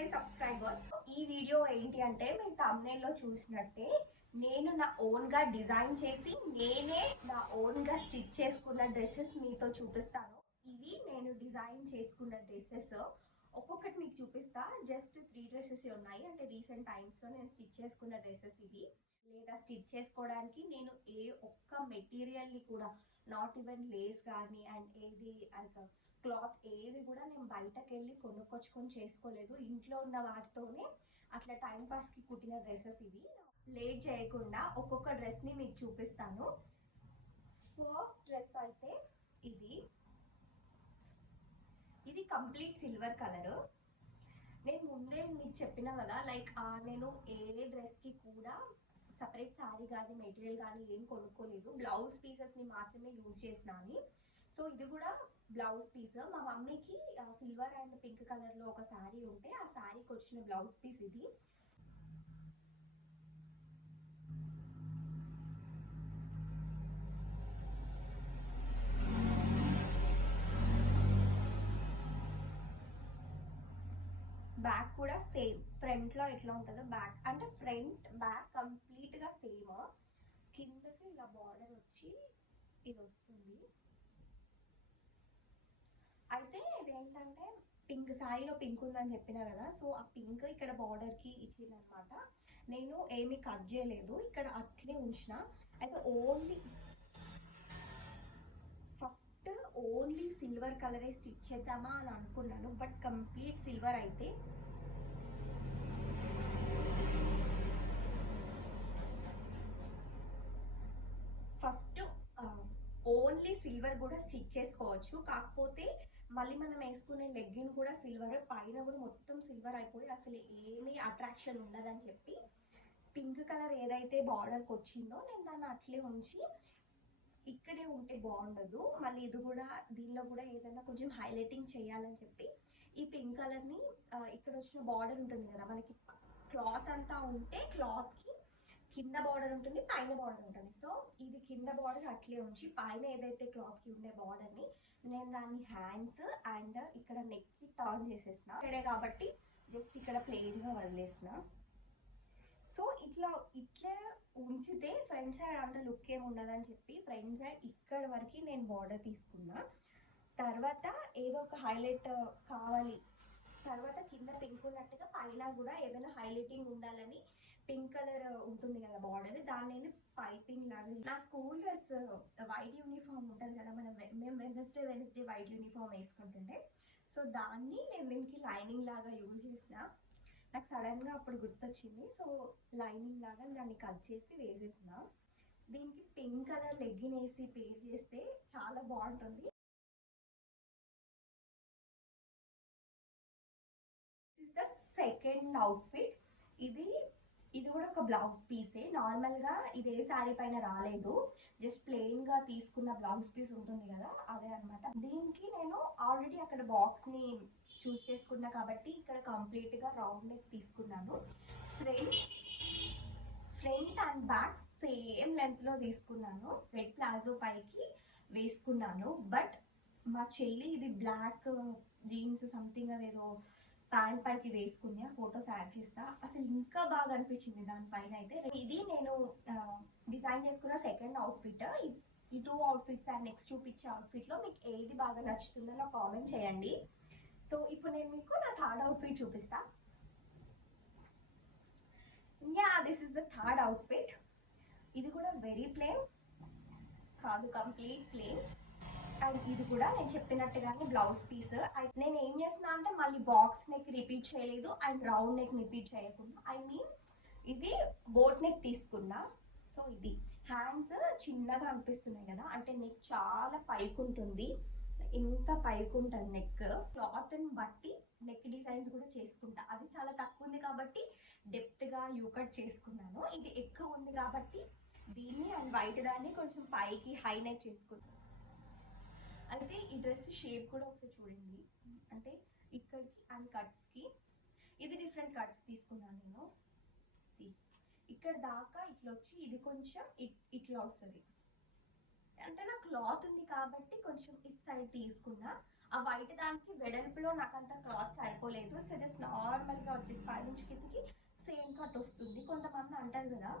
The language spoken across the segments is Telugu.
My subscribers. ఈ వీడియో ఏంటి అంటే మీరు thumbnail లో చూసినట్టే నేను నా ఓన్ గా డిజైన్ చేసి నేనే నా ఓన్ గా స్టిచ్ చేసుకున్న డ్రెస్సెస్ మీతో చూపిస్తాను. ఇవి నేను డిజైన్ చేసుకున్న డ్రెస్సెస్. ఒక్కొక్కటి మీకు చూపిస్తా. జస్ట్ 3 డ్రెస్సెస్ ఉన్నాయి, అంటే రీసెంట్ టైమ్స్ లో నేను స్టిచ్ చేసుకున్న డ్రెస్సెస్ ఇవి. లేదా స్టిచ్ చేసుకోవడానికి నేను ఏ ఒక్క మెటీరియల్ ని కూడా, నాట్ ఈవెన్ లేస్ కానీ అండ్ ఏది క్లాత్ ఏది కూడా నేను బయటకు వెళ్ళి కొనుక్కొచ్చుకొని చేసుకోలేదు. ఇంట్లో ఉన్న వాటితోనే అట్లా టైం పాస్కి కుట్టిన డ్రెస్సెస్ ఇవి. లేట్ చేయకుండా ఒక్కొక్క డ్రెస్ని మీకు చూపిస్తాను. ఫస్ట్ డ్రెస్ అయితే ఇది కంప్లీట్ సిల్వర్ కలర్. నేను ముందే మీకు చెప్పిన కదా, లైక్ నేను ఏ డ్రెస్కి కూడా సపరేట్ శారీ కానీ మెటీరియల్ కానీ ఏం కొనుక్కోలేదు, బ్లౌజ్ పీసెస్ని మాత్రమే యూజ్ చేసినాను. సో ఇది కూడా బ్లౌజ్ పీస్. మా మమ్మీకి సిల్వర్ అండ్ పింక్ కలర్లో ఒక శారీ ఉంటే ఆ శారీకి వచ్చిన బ్లౌజ్ పీస్ ఇది. బ్యాక్ కూడా సేమ్, ఫ్రంట్లో ఎట్లా ఉంటుందో బ్యాక్, అంటే ఫ్రంట్ బ్యాక్ కంప్లీట్గా సేమ్. కిందకి ఇలా బార్డర్ వచ్చి ఇది వస్తుంది. అయితే ఇదేంటంటే పింక్, శారీలో పింక్ ఉందని చెప్పినా కదా, సో ఆ పింక్ ఇక్కడ బార్డర్కి ఇచ్చిందనమాట. నేను ఏమి కట్ చేయలేదు, ఇక్కడ అట్లే ఉంచిన. అయితే ఓన్లీ సిల్వర్ కలరే స్టిచ్ చేద్దామా అని అనుకున్నాను, బట్ కంప్లీట్ సిల్వర్ అయితే ఫస్ట్ ఓన్లీ సిల్వర్ కూడా స్టిచ్ చేసుకోవచ్చు. కాకపోతే మళ్ళీ మనం వేసుకునే లెగ్గిన్ కూడా సిల్వర్, పైన కూడా మొత్తం సిల్వర్ అయిపోయి అసలు ఏమీ అట్రాక్షన్ ఉండదని చెప్పి పింక్ కలర్ ఏదైతే బార్డర్కి వచ్చిందో నేను దాన్ని అట్లే ఉంచి, ఇక్కడే ఉంటే బాగుండదు, మళ్ళీ ఇది కూడా దీనిలో కూడా ఏదైనా కొంచెం హైలైటింగ్ చేయాలని చెప్పి ఈ పింక్ కలర్ని ఇక్కడ వచ్చిన బార్డర్ ఉంటుంది కదా మనకి, క్లాత్ అంతా ఉంటే క్లాత్కి కింద బార్డర్ ఉంటుంది, పైన బార్డర్ ఉంటుంది. సో ఇది కింద బార్డర్ అట్లే ఉంచి పైన ఏదైతే క్లాత్కి ఉండే బార్డర్ని నేను దాన్ని హ్యాండ్స్ అండ్ ఇక్కడ నెక్కి టర్న్ చేసేసిన. ఇక్కడే కాబట్టి జస్ట్ ఇక్కడ ప్లెయిన్గా వదిలేసిన. సో ఇట్లా ఉంచితే ఫ్రంట్ సైడ్ అంత లుక్ ఏమి ఉండదని చెప్పి ఫ్రంట్ సైడ్ ఇక్కడ వరకు నేను బార్డర్ తీసుకున్నా. తర్వాత ఏదో ఒక హైలైట్ కావాలి, తర్వాత కింద పింక్ ఉన్నట్టుగా పైన కూడా ఏదైనా హైలైటింగ్ ఉండాలని పింక్ కలర్ ఉంటుంది కదా బార్డర్, దాన్ని నేను పైపింగ్ లాగా, నా స్కూల్ డ్రెస్ వైట్ యూనిఫామ్ ఉంటుంది కదా, మేము వెనస్డే వైట్ యూనిఫామ్ వేసుకుంటుండే, సో దాన్ని నేను దీనికి లైనింగ్ లాగా యూజ్ చేసిన. నాకు సడన్గా అప్పుడు గుర్తొచ్చింది, సో లైనింగ్ లాగా దాన్ని కట్ చేసి వేసేసిన. దీనికి పింక్ కలర్ లెగ్గిన్ వేసి పేర్ చేస్తే చాలా బాగుంటుంది. The second outfit. ఇది కూడా ఒక బ్లౌజ్ పీసే. నార్మల్గా ఇది ఏ శారీ పైన రాలేదు, జస్ట్ ప్లెయిన్గా తీసుకున్న బ్లౌజ్ పీస్ ఉంటుంది కదా, అదే అనమాట. దీనికి నేను ఆల్రెడీ అక్కడ బాక్స్ని చూస్ చేసుకున్నా కాబట్టి ఇక్కడ కంప్లీట్గా రౌండ్ నెక్ తీసుకున్నాను. ఫ్రంట్ అండ్ బ్యాక్ సేమ్ లెంత్లో తీసుకున్నాను. రెడ్ ప్లాజో పైకి వేసుకున్నాను, బట్ మా చెల్లి ఇది బ్లాక్ జీన్స్ సంథింగ్ అదేదో ప్యాంట్ పైకి వేసుకుని ఆ ఫొటోస్ యాడ్ చేస్తా, అసలు ఇంకా బాగా అనిపించింది దానిపైన అయితే. ఇది నేను డిజైన్ చేసుకున్న సెకండ్ అవుట్ఫిట్. ఈ 2 అవుట్ఫిట్స్ అండ్ నెక్స్ట్ చూపించే అవుట్ఫిట్లో మీకు ఏది బాగా నచ్చుతుందో నాకు కామెంట్ చేయండి. సో ఇప్పుడు నేను మీకు నా థర్డ్ అవుట్ఫిట్ చూపిస్తా. This is the third outfit. ఇది కూడా వెరీ ప్లెయిన్ కాదు, కంప్లీట్ ప్లెయిన్. అండ్ ఇది కూడా నేను చెప్పినట్టుగానే బ్లౌజ్ పీస్. నేను ఏం చేసిన అంటే మళ్ళీ బాక్స్ నెక్ రిపీట్ చేయలేదు అండ్ రౌండ్ నెక్ రిపీట్ చేయకుండా, ఇది బోట్ నెక్ తీసుకున్నా. సో ఇది హ్యాండ్స్ చిన్నగా అనిపిస్తున్నాయి కదా, అంటే నెక్ చాలా పైకి ఉంటుంది, ఇంత పైకి ఉంటుంది నెక్. క్లాత్ని బట్టి నెక్ డిజైన్స్ కూడా చేసుకుంటా. అది చాలా తక్కువ ఉంది కాబట్టి డెప్త్గా యూకట్ చేసుకున్నాను. ఇది ఎక్కువ ఉంది కాబట్టి దీన్ని అండ్ వైట్ దాన్ని కొంచెం పైకి హై నెక్ చేసుకుంటాను. అయితే ఈ డ్రెస్ షేప్ కూడా ఒకసారి చూడండి, అంటే ఇక్కడికి అండ్ కట్స్కి ఇది డిఫరెంట్ కట్స్ తీసుకున్నాను నేను. ఇక్కడ దాకా ఇట్లా వచ్చి ఇది కొంచెం ఇట్లా వస్తుంది, అంటే నా క్లాత్ ఉంది కాబట్టి కొంచెం ఇట్ సైడ్ తీసుకున్నా. ఆ వైట్ దానికి వెడల్పులో నాకు అంత క్లాత్ సరిపోలేదు, సో జస్ట్ నార్మల్గా వచ్చేసి పైనుంచి కిందకి సేమ్ కట్ వస్తుంది. కొంతమంది అంటారు కదా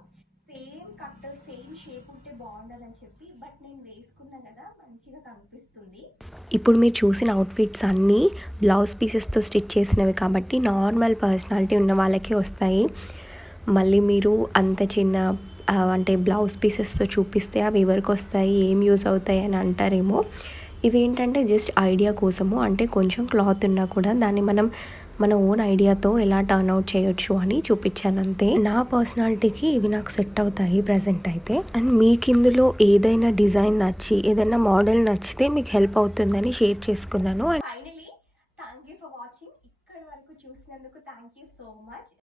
సేమ్ కట్ సేమ్ షేప్ ఉంటే బాగుండదని చెప్పి, బట్ నేను వేసుకున్నా కదా మంచిగా కనిపిస్తుంది. ఇప్పుడు మీరు చూసిన అవుట్ఫిట్స్ అన్నీ బ్లౌజ్ పీసెస్తో స్టిచ్ చేసినవి కాబట్టి నార్మల్ పర్సనాలిటీ ఉన్న వాళ్ళకే వస్తాయి. మళ్ళీ మీరు అంత చిన్న అంటే బ్లౌజ్ పీసెస్తో చూపిస్తే అవి ఎవరికి వస్తాయి, ఏం యూజ్ అవుతాయి అని అంటారేమో. ఇవేంటంటే జస్ట్ ఐడియా కోసము, అంటే కొంచెం క్లాత్ ఉన్నా కూడా దాన్ని మనం మన ఓన్ ఐడియాతో ఎలా టర్న్ అవుట్ చేయొచ్చు అని చూపించాను అంతే. నా పర్సనాలిటీకి ఇవి నాకు సెట్ అవుతాయి ప్రజెంట్ అయితే. అండ్ మీకు ఇందులో ఏదైనా డిజైన్ నచ్చి ఏదైనా మోడల్ నచ్చితే మీకు హెల్ప్ అవుతుందని షేర్ చేసుకున్నాను. And finally thank you for watching. ఇక్కడి వరకు చూసినందుకు థ్యాంక్ యూ సో మచ్.